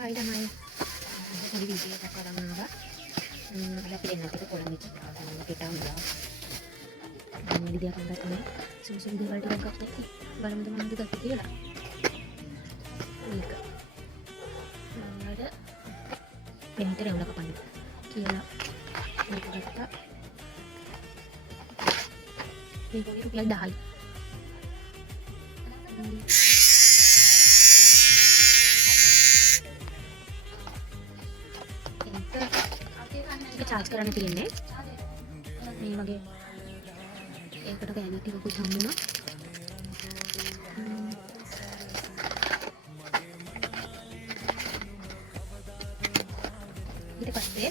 Hi තමයි. පොඩි video එකක් කරන්න ආවා. අද අපි දෙන්නත් එක කොළඹ පිටා වුණා. විදියක් ගන්න සුසු දේවල් ටිකක් ගත්තා. බලමුද මොනවද ගත්තේ කියලා. මේක. මම වෙනතර උලක කපන්න කියලා මේක ගත්තා. මේක රුපියල් 10යි. चार्ज कराने තියෙන්නේ මේ වගේ ඒකට ගෑනක් ටිකකුත් හම්බුණා ඊට පස්සේ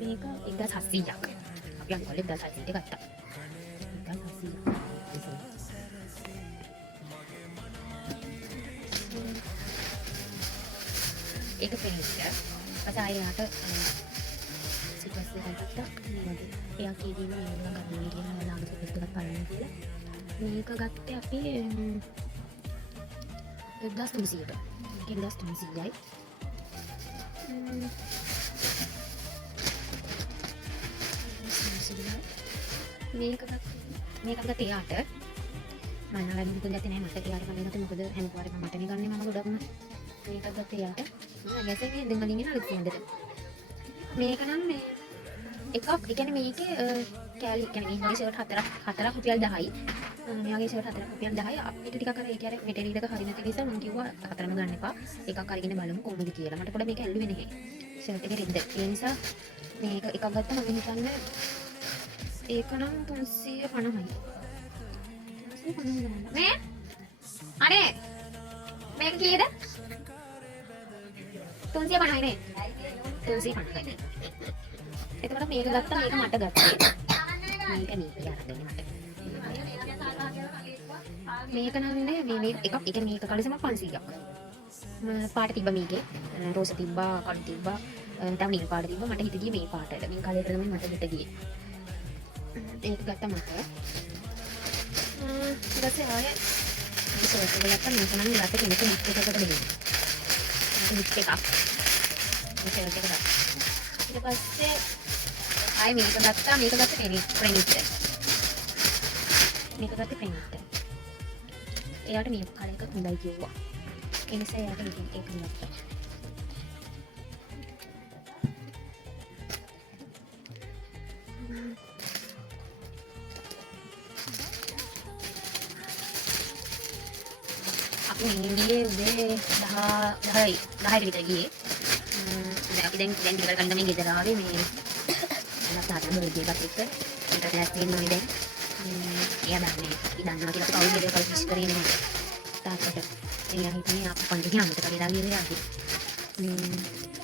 මේක 1700ක් අපි අන්කොලේ 1700ට ගත්තා 1700 ඒක පෙනිස්ටර් පසායයට සිටස් දෙකක් ගත්තා එයා කීදීම මේක ගන්න කියන ලාභ සිටස් දෙකක් බලන්න කියලා මේක ගත්තේ අපි 1300ට 1300යි මේක ගත්තේ එයාට මම නම් දුක ගත්තේ නැහැ මට එයාට මම ගත්තේ මොකද හැම පාරෙම මටනේ ගන්නේ මම ගොඩක්ම මේක ගත්තේ එයාට මම ගැසෙන්නේ දෙමලින් එන අලුත් තියෙනද මේක නම් මේ එකක් ඒ කියන්නේ මේකේ කැලි කියන්නේ මේ ෂර්ට් හතරක් රුපියල් 10යි මෙයාගේ ෂර්ට් හතරක් රුපියල් 10යි අපිට ටිකක් අර ඒ කියන්නේ මෙටීරියල් එක හරි නැති නිසා මම කිව්වා හතරම ගන්න එපා එකක් අරගෙන බලමු කොහොමද කියලා මට පොඩ්ඩක් මේක ඇල්ලුවේ නැහැ ෂර්ට් එකේ රිද්ද ඒ නිසා මේක එකක් ගත්තා මම හිතන්නේ ඒක නම් 350යි මේ අනේ මේක කීයද 350යි නේ 350යි එතකොට මේක ගත්තා මේක මට ගත්තා මේක යාරන්නේ මට මේක නම් නේ මේ එකක් ඒ කියන්නේ මේක කලිසම 500ක් පාට තිබ්බ මේකේ රෝස තිබ්බා කළු තිබ්බා තව නිල් පාට තිබ්බා මට හිත ගියේ මේ පාටට මේ කලර් තමයි මට හිත ගියේ ඒක ගත්තා මට ඊට පස්සේ ආයේ මේක ගත්තා මේක නම් ගත්ත කෙනෙක් මික්ස් එකකට දෙන්න මික්ස් එකක් මේක ගත්තා ඊට පස්සේ ආයේ මේක ගත්තා මේක ගත්ත ප්‍රෙනිට් මේක ගත්ත ප්‍රෙනිට් එයාට මේ කලර් එක හොඳයි කිව්වා ඒ නිසා එයාට මේක ගත්තා ඉන්දියේ උදේ 10ට විතර ගියේ. අපි දැන් ටිකක් කලින් තමයි ගෙදර ආවේ මේ මම තාත්තට බර්ගර් එකක් එක්ක ඊට ක්ලාස් තියෙනවා දැන්. එයා දන්නේ ඉඳන්නවා කියලා කවුරුද ගෙදර කල් විශ් කරේ නේ. තාත්තට එයා හිතන්නේ අප්පන් දෙවියන් අමතක වෙලා ගියේ යාගේ.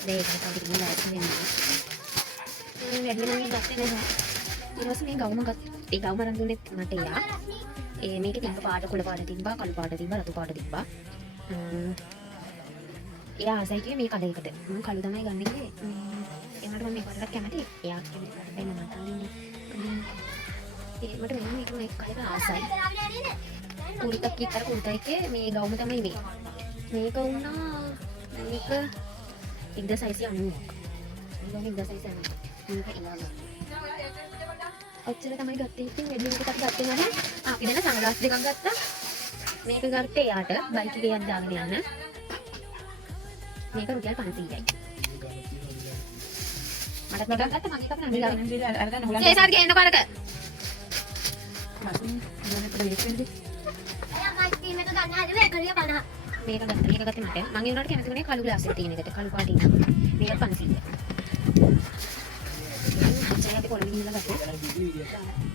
මේක තමයි ඉන්නේ ලෑස්ති වෙන්නේ. වැඩි නම් ගත්තේ නැහැ. ඊට පස්සේ මේ ගවුම ගත්තා. ඒ ගවුම අරන් දුන්නේ මට එයා. මේක තිබ්බ පාට කුල පාට තිබ්බා කළු පාට තිබ්බා රතු පාට තිබ්බා එයා ආසයි කිව්වේ මේ කඩේකට මම කළු තමයි ගන්න ගියේ ඒකට මම මේක වලට කැමති එයා කැමති වෙන මට අල්ලින්නේ මට වෙන මේක කඩේක ආසයි කුරිතක් කිතර කුරිතයිකේ මේ ගවුම තමයි මේක වුණා මේක 1690ක් මේක 1690 මේක ඉන්නවා ඔච්චර තමයි ගත්තේ ඉතින් වැඩි එකක් ගත්තේ නැහැ. අපි දැන් සන්ග්ලාස් දෙකක් ගත්තා. මේක ගත්තේ එයාට බයික් එකේ යන්න දාගෙන යන්න. මේක රුපියල් 500යි. මට දෙකක් ගත්තා මම එකක් නෑ අරගන්න හොලන්න. සේසාර් ගේන්න බලක. මේක ගත්තේ මට. මම ඒ උනාට කැමති වුණේ කළු ග්ලාස් එක තියෙන එකට. කළු පාටින්. මේක 500යි. කොළඹ ගිහිල්ලා ගත්තා